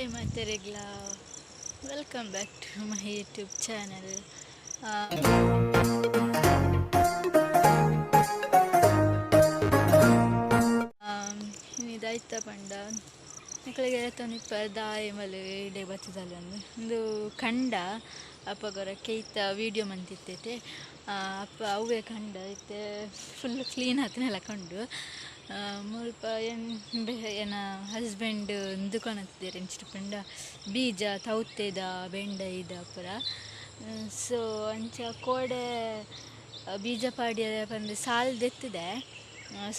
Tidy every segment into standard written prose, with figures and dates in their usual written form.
Hi Materegla, welcome back to my YouTube channel. ಇದಾಯ್ತಾ ಪಂಡ ಮಕ್ಕಳಿಗೆ ತೊನಿಪ್ಪ ದಾಯಿ ಮಲೆ ಇಡೇ ಬರ್ತದಲ್ಲ ಒಂದು ಕಂಡ ಅಪ್ಪಗೊರ ಕೇಯ್ತ ವೀಡಿಯೋ ಮಂತಿತ್ತೈತೆ ಅಪ್ಪ ಅವೇ ಕಂಡ ಐತೆ ಫುಲ್ ಕ್ಲೀನ್ ಆತನೆಲ್ಲ ಕಂಡು ಮುಲ್ಪ ಏನ ಹಸ್ಬೆಂಡ್ ದುಕಾಣತ್ತಿದ್ದಾರೆ ಇಂಚಿಟ್ಟು ಪಂಡ ಬೀಜ ತೌತೆದ ಬೆಂಡ ಇದ ಪುರ ಸೊ ಅಂಚ ಕೋಡೆ ಬೀಜ ಪಾಡ್ಯ ಬಂದು ಸಾಲ್ ದೆತ್ತಿದೆ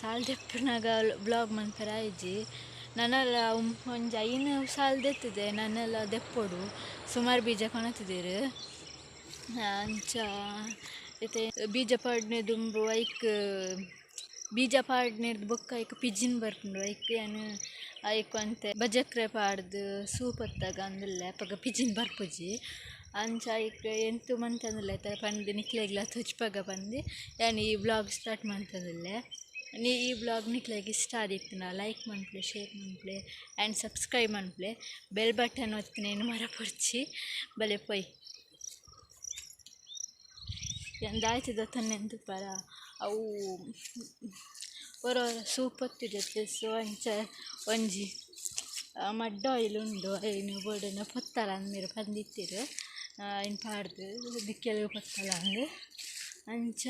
ಸಾಲ್ ದೆಪ್ಪನಾಗ ಬ್ಲಾಗ್ ಮನ್ಪರ ಆಯ್ಜಿ ನನ್ನೆಲ್ಲ ಒಂಜಿ ಐನು ಸಾಲ್ ದೆತ್ತಿದೆ ನನ್ನೆಲ್ಲ ದೆಪ್ಪೊಡು ಸುಮಾರು ಬೀಜ ಕೊಣತಿದ್ದೀರು ಅಂಚ ಐತೆ ಬೀಜ ಪಾಡ್ನೆ ದುಂಬು ಐಕ್ ಬೀಜ ಪಾಡ್ನೆರ್ದು ಬೊಕ್ಕ ಐಕ್ ಪಿಜಿನ್ ಬರ್ಪುಂಡು ಐಕ್ ಏನು ಐಕ್ ಅಂತೆ ಬಜಕ್ರೆ ಪಾಡ್ದು ಸೂಪ್ ಹೊತ್ತಾಗ ಅಂದಿಲ್ಲ ಪಗ ಪಿಜಿನ್ ಬರ್ಪುಜಿ ಅಂಚ ಐಕ್ ಎಂತು ಮಂತಂದಿಲ್ಲ ಆಯ್ತಾ ಪಂದು ನಿಕ್ಲೆಗ್ಲ ತುಚ್ಪಗ ಬಂದು ಏನು ಈ ಬ್ಲಾಗ್ ಸ್ಟಾರ್ಟ್ ಮಾಡ್ತದಿಲ್ಲ ನೀ ಈ ಬ್ಲಾಗ್ ನಿಕ್ಲೆಗೆ ಇಷ್ಟ ಆದಿತ್ತು ನಾ ಲೈಕ್ ಮನ್ಪ್ಲೆ ಶೇರ್ ಮನ್ಪ್ಲೆ ಆ್ಯಂಡ್ ಸಬ್ಸ್ಕ್ರೈಬ್ ಮನ್ಪ್ಲೆ ಬೆಲ್ ಬಟನ್ ಒತ್ತಿನೇನು ಮರ ಪೊರ್ಚಿ ಬಲೆ ಪೊಯ್ ಎಂದಾಯ್ತದ ತನ್ನೆಂದು ಪರ ಅವು ಹೊರ ಸೂಪ್ ಹೊತ್ತಿರುತ್ತೆ ಸೊ ಅಂಚ ಒಂಜಿ ಮಡ್ಡ ಆಯಿಲ್ ಉಂಡು ಐನು ಬೋರ್ಡನ್ನ ಪೊತ್ತಲ ಅಂದಿರು ಬಂದಿತ್ತಿರು ಇನ್ನು ಪಾಡ್ದು ದಿಕ್ಕೆಲ್ಲ ಪೊತ್ತಲ ಅಂದು ಅಂಚ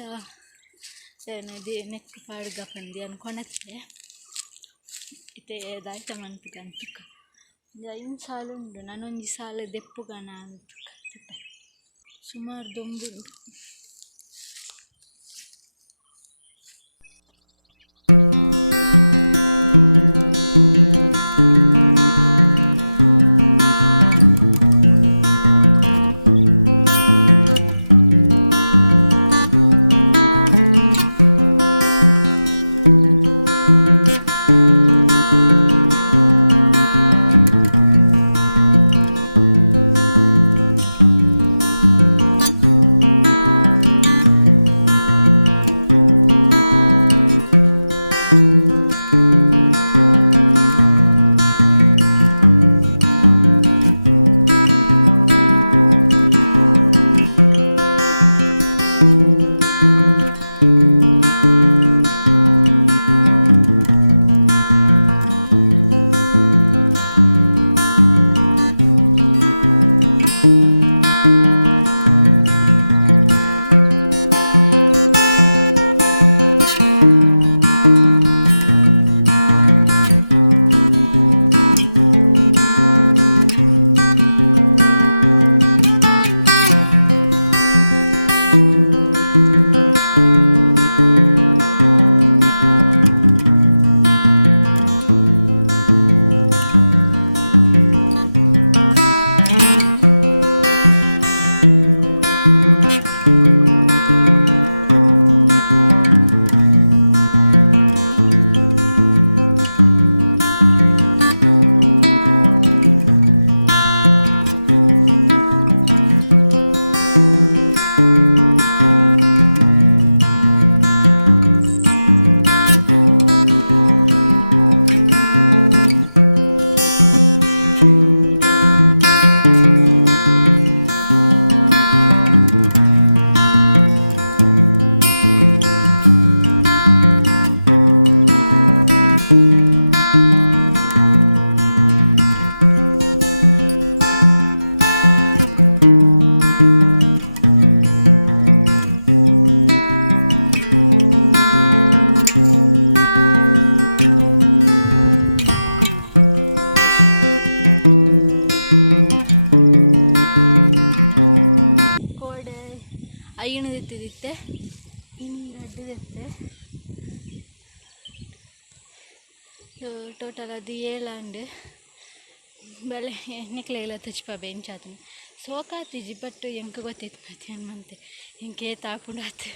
ಏನು ನೆಕ್ ಪಾಡ್ಗ ಪಂದಿ ಅನ್ನು ಕೊಣತ್ತೆ ಇತ್ತೆ ದಾಯ್ತ ಮನ್ಪುಗ ಅಂತುಕ ಐನು ಸಾಲು ಉಂಡು ನಾನೊಂಜಿ ಸಾಲು ದೆಪ್ಪುಗಣ ಅಂತುಕ ಸುಮಾರು ದೊಂಬುಂಡು ಐಣದಿತ್ತಿದಿತ್ತೆ ಇನ್ನು ರಡ್ಡದಿತ್ತೆ ಟೋಟಲ್ ಅದು 7 ಅಂಡು ಬೆಲೆ ನಿಕ್ಲೆಲ್ಲ ತುಚ್ಪ ಬೆಂಚಾತು ಸೋಕಾತಿಜಿ ಬಟ್ ಎಂಕ ಗೊತ್ತಿತ್ತು ಮತ್ತೆ ಏನು ಮಂತೆ ಎಂಕೆ ತಾಪುಂಡು ಆತು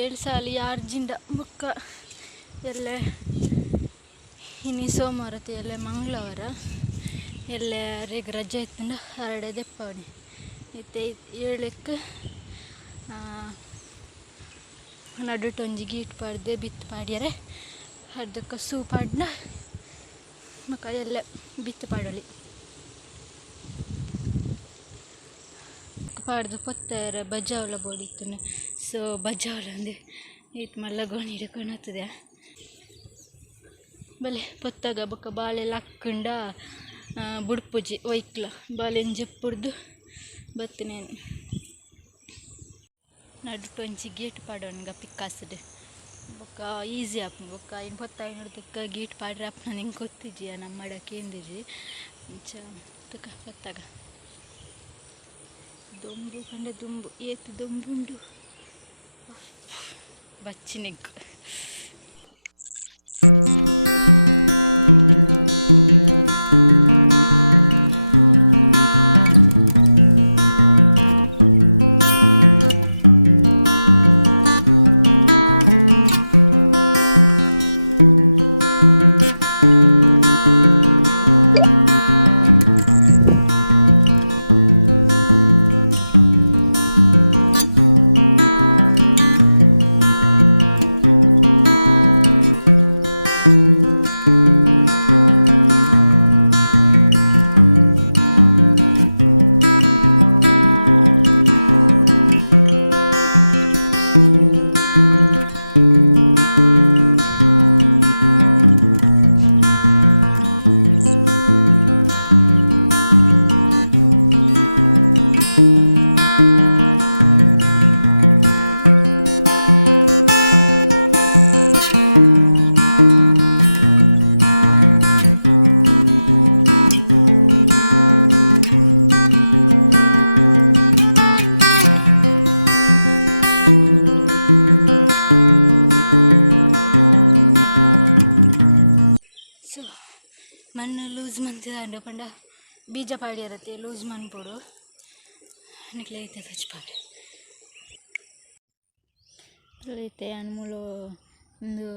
7 ಸಾಲಿ ಅರ್ಜಿಂಡ ಬುಕ್ಕ ಎಲ್ಲ ಇನ್ನು ಸೋಮವಾರ ಎಲ್ಲ ಮಂಗಳವಾರ ಎಲ್ಲ ರೇಗ ರಜೆ ಇತ್ತಂಡ ಹರಡೆ ದೆಪ್ಪವಣಿ ಇತ್ತೆ 7ಕ್ಕೆ ನಡುಟ್ ಒಂಜಿ ಗೀಟ್ ಪಾಡ್ದೆ ಬಿತ್ತು ಪಾಡ್ಯಾರೆ ಅದಕ್ಕೆ ಸೂ ಪಾಡ್ನ ಮಕ್ಕ ಎಲ್ಲ ಬಿತ್ತು ಪಾಡಲಿ ಪಾಡ್ದು ಪೊತ್ತಾರ ಬಜಾವಲ ಬೋಡಿತ್ತು. ಸೊ ಬಜಾವಲ ಅಂದರೆ ಇಟ್ಟು ಮಲ್ಲ ಗೋಣಿಡ ಕಾಣುತ್ತದೆ ಬಲೆ ಪೊತ್ತಾಗ ಬೊಕ್ಕ ಬಾಳೆಲ್ಲ ಹಾಕೊಂಡ ಬುಡ್ಪುಜಿ ಒಯ್ಕ್ಲ ಬಾಳೆನ್ ಜಪ್ಪುಡ್ದು ಬತ್ತನೆ ನಡುಟ್ ಒಂಜಿ ಗೇಟ್ ಪಾಡೋನ್ಗ ಪಿಕ್ಕಾಸ್ಡ್ ಬೊಕ್ಕ ಈಸಿ ಆಪುಂಡು ಬೊಕ್ಕ ಇನ್ನು ಪೊತ್ತಾಯಿ ನೋಡ್ದಕ್ಕ ಗೇಟ್ ಪಾಡ್ರೆ ಆಪುನ ನಿಂಗೆ ಗೊತ್ತಿಜ್ಜಿ ನಮ್ಮ ಕೇಂದಿಜಿ ಇಂಚ ತುಕ ಪೊತ್ತಾಗ ದೊಂಬು ಕಂಡ ದುಂಬು ಏತು ದೊಂಬುಂಡು ಬಚ್ಚಿನೆಗ್ಗು ಮಣ್ಣು ಲೂಸ್ ಮಂತಿದ ಪಂಡ ಬೀಜ ಪಾಡಿಯರತ್ತೆ ಲೂಸ್ ಮನ್ಪೊಡು ನಿಕ್ಲೆ ಐತೆ ಹಚ್ಪಾಡಿ ಐತೆ ಅನ್ಮೂಲು ಒಂದು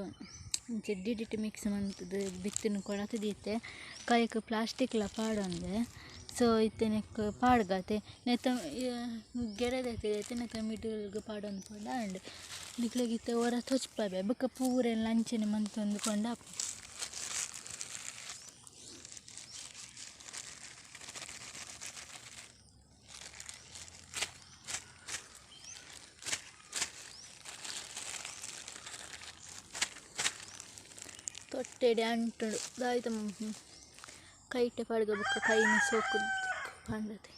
ಡಿಡಿಟಿ ಮಿಕ್ಸ್ ಮಂತದ್ದು ಬಿತ್ತನ್ನು ಕೊಡತದೀತೆ ಕೈಕ್ ಪ್ಲಾಸ್ಟಿಕ್ಲ ಪಾಡೊಂದೆ ಸೊ ಇತ್ತೆನಕ್ ಪಾಡ್ಗತೆ ನೆತ್ತ ಗೆರೆದೈತೆ ನೆತ್ತ ಮಿಡಲ್ಗೆ ಪಾಡೊಂದು ಪಂಡ ಅಂಡ್ ನಿಕ್ಲೆಗಿತ್ತೆ ಹೊರ ತೊಚ್ಪಾಬೆ ಬೊಕ್ಕ ಪೂರೆಲ್ಲ ಅಂಚನೆ ಮಂತೊಂದು ಕೊಂಡ ತೊಟ್ಟೆಡೆ ಅಂಟುಡು ದಾಯ್ತ ಕೈಟೆ ಪಾಡ್ಗ ಬೊಕ್ಕ ಕೈನ ಸೋಕು ಪಂಡತೆ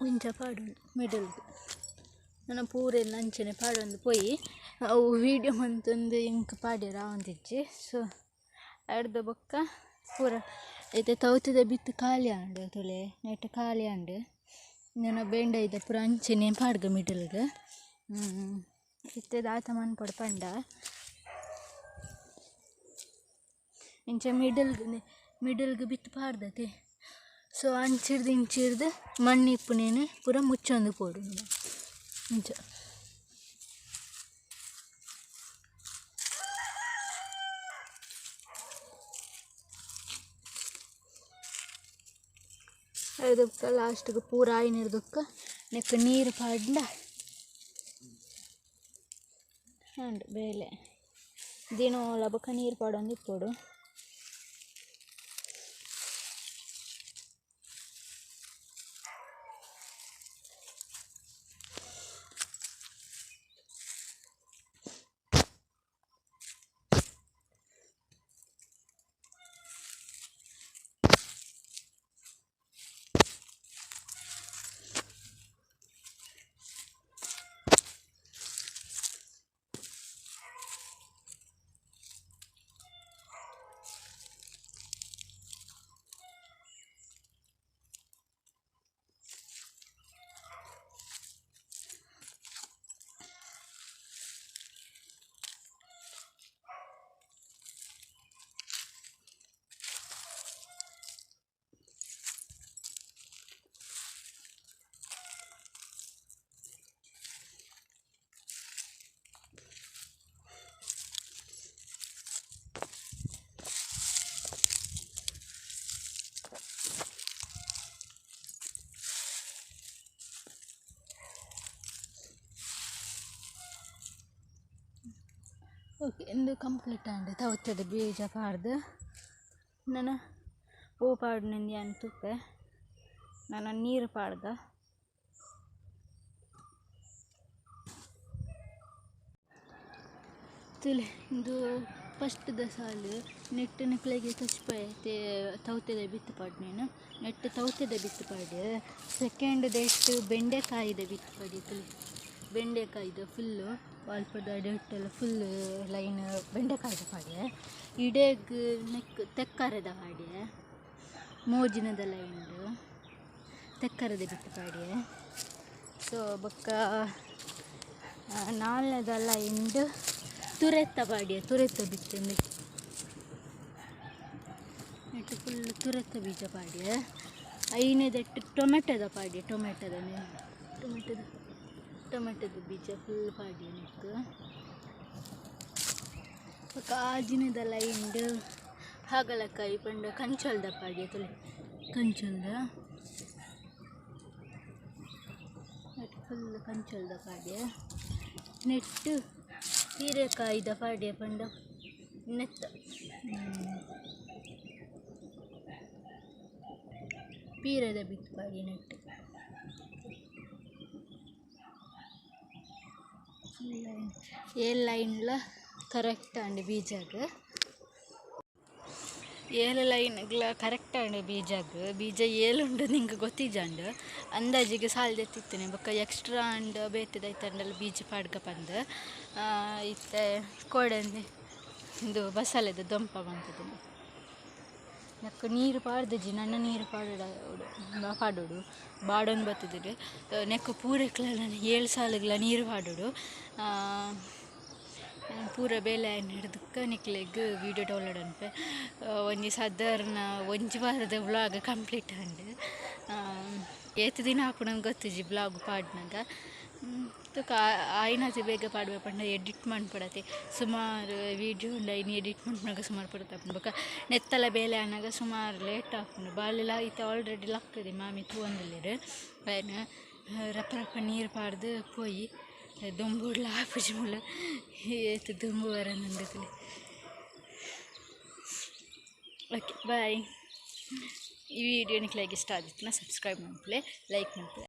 ಒಂಚ ಪಾಡೊಂದು ಮಿಡಲ್ಗೆ ನನ್ನ ಪೂರೆಲ್ಲ ಅಂಚನೆ ಪಾಡೊಂದು ಪೋಯಿ ಅವು ವೀಡಿಯೋ ಮಂತೊಂದು ಇಂಕ್ ಪಾಡ್ಯಾರ ಅವಂತಿಜ್ಜಿ ಸೊ ಅರ್ಧ ಬೊಕ್ಕ ಪೂರ ಐತೆ ತೌತದ ಬಿತ್ತು ಖಾಲಿ ಆಂಡು ತುಲೆ ನೆಟ್ಟು ಖಾಲಿ ಆಂಡು ನನ್ನ ಬೆಂಡ ಇದೆ ಪೂರ ಅಂಚನೆ ಪಾಡ್ಗ ಮಿಡಲ್ಗೆ ಇತ್ತೆ ದಾತ ಮನ್ಪೊಡು ಪಂಡ ಇಂಚ ಮಿಡಲ್ಗೆ ಬಿತ್ತು ಪಾಡ್ದತೆ ಸೊ ಅಂಚಿರ್ದು ಇಂಚಿರ್ದು ಮಣ್ಣಿಪ್ಪುನೇನು ಪೂರ ಮುಚ್ಚೊಂದು ಪೋಡು ಇಂಚ ಅದಕ್ಕೆ ಲಾಸ್ಟ್ಗೆ ಪೂರ ಆಯ್ನಿರ್ದಕ್ಕೆ ನೆಕ್ಕ ನೀರು ಪಾಡ್ಲ ಅಂಡ್ ಬೇಲೆ ದಿನೋಲ ಬೊಕ್ಕ ನೀರು ಪಾಡೊಂದು ಇಪ್ಪೋಡು ಓಕೆ ಇಂದು ಕಂಪ್ಲೀಟ್ ಆಂಡ್ ತವತ್ತದ ಬೀಜ ಪಾಡ್ದು ನಾನು ಹೂ ಪಾಡು ನಿಂದು ಏನು ತುಪ್ಪೆ ನಾನು ನೀರು ಪಾಡ್ದ ತುಲೆ ಇಂದು ಫಸ್ಟ್ದ ಸಾಲು ನೆಟ್ಟು ನಿಕ್ಳಿಗೆ ಕಚ್ಪಾಯ್ತೆ ತವತೆದ ಬಿತ್ತು ಪಾಡು ನೀನು ನೆಟ್ಟು ತವತೆದ ಬಿತ್ತು ಪಾಡು ಸೆಕೆಂಡ್ ಡೇಟ್ ಬೆಂಡೆಕಾಯಿದ ಬಿತ್ತು ಪಾಡಿ ತುಲೆ ಬೆಂಡೆಕಾಯ್ದು ಫುಲ್ಲು ಅಲ್ಪದ ಡೇಟೆಲ್ಲ ಫುಲ್ ಲೈನ್ ಬೆಂಡೆಕಾಯ್ದ ಪಾಡೆ ಇಡೇಗ್ ನೆಕ್ ತೆಕ್ಕರದ ಪಾಡೆ ಮೋಜಿನದ ಲೈನ್ದು ತೆಕ್ಕರದ ಬಿತ್ತು ಪಾಡೆ ಸೊ ಬೊಕ್ಕ ನಾಲ್ನೇದ ಲೈನ್ದು ತುರೆತ್ತ ಪಾಡಿಯ ತುರೆತ್ತ ಬಿತ್ತು ನೆಟ್ಟು ಫುಲ್ ತುರೆತ್ತ ಬೀಜ ಪಾಡಿಯ ಐನೇದಟ್ಟು ಟೊಮೆಟೊದ ಪಾಡಿಯ ಟೊಮೆಟೊದ ಬೀಜ ಫುಲ್ ಪಾಡಿಯ ನೆಕ್ಕು ಕಾಜಿನದ ಲೈನ್ದು ಹಾಗಲಕಾಯಿ ಪಂಡ ಕಂಚಲ್ದ ಪಾಡಿಯ ತುಳಿ ಕಂಚಲ್ದ ನೆಟ್ಟು ಫುಲ್ ಕಂಚಲ್ದ ಪಾಡಿಯ ನೆಟ್ಟು ಹೀರೆಕಾಯ್ದ ಪಾಡಿಯ ಪಂಡ ನೆತ್ತ ಪೀರದ ಬಿತ್ತು ಪಾಡಿಯ ನೆಟ್ಟು ಲೈನ್ಲ ಕರೆಕ್ಟ್ ಅಂಡ್ ಬೀಜಾಗ ಲೈನ್ಗಳ ಕರೆಕ್ಟ್ ಅಂಡ್ ಬೀಜ ಏಳುಂಡು ನಿಂಗೆ ಗೊತ್ತಿಜಂಡು ಅಂದಾಜಿಗೆ ಸಾಲ್ದೆತ್ತಿತ್ತೇನೆ ಬೊಕ್ಕ ಎಕ್ಸ್ಟ್ರಾ ಅಂಡ್ ಬೇತದೈತಂಡಲ್ಲ ಬೀಜ ಪಾಡ್ಗ ಬಂದು ಇತ್ತೆ ಕೋಡಂದು ಇದು ಬಸಳೆದ ದೊಂಪ ಬಂತದ್ದು ನಕ್ಕು ನೀರು ಪಾಡ್ದಜ್ಜಿ ನನ್ನ ನೀರು ಪಾಡೋಡು ಬಾಡೊಂದು ಬರ್ತದೆ ನೆಕ್ಕು ಪೂರಕ್ಲೆಲ್ಲ 7 ಸಾಲುಗಳ ನೀರು ಪಾಡೋಡು ಪೂರ ಬೇಲೆ ಹಿಡ್ದಕ್ಕೆ ನಿಕ್ಲೆಗ್ ವೀಡಿಯೋ ಡೌನ್ಲೋಡ್ ಅನ್ಪೆ ಒಂಜಿ ಸಾಧಾರಣ ಒಂಜಿ ವಾರದ ವ್ಲಾಗ್ ಕಂಪ್ಲೀಟ್ ಆಂಡ್ ಏತು ದಿನ ಹಾಕೊಂಡು ಗೊತ್ತಿಜ್ಜಿ ಬ್ಲಾಗ್ ಪಾಡ್ನಾಗ ತುಕ ಆಯ್ನಾತಿ ಬೇಗ ಪಾಡ್ವೆ ಪಂಡ ಎಡಿಟ್ ಮಾಡ್ಪಡತ್ತೆ ಸುಮಾರು ವೀಡಿಯೋ ಐನು ಎಡಿಟ್ ಮಾಡ್ಪನಾಗ ಸುಮಾರು ಪಡ್ತಾ ಬೊಕ ನೆತ್ತಲ ಬೇಲೆ ಆನಾಗ ಸುಮಾರು ಲೇಟ್ ಹಾಕೊಂಡು ಬಾಳೆಲ್ಲ ಐತೆ ಆಲ್ರೆಡಿ ಲಾಗ್ತದೆ ಮಾಮಿ ತೂಂದಿಲ್ಲಿರು ಏನು ರಪ್ಪ ನೀರು ಪಾಡ್ದು ಪೋಯಿ ದುಂಬುಡ್ಲ ಆಪುಜಿ ಮುಳ್ಳು ಏತು ದುಂಬು ವರ ನಂದಕಲಿ ಓಕೆ ಬಾಯ್ ಈ ವಿಡಿಯೋ ನಿಕ್ಲಾಗಿ ಇಷ್ಟ ಆದಿತ್ತು ಸಬ್ಸ್ಕ್ರೈಬ್ ಮಾಡ್ಕೊಳ್ಳಿ ಲೈಕ್ ಮಾಡ್ಕೊಳ್ಳಿ.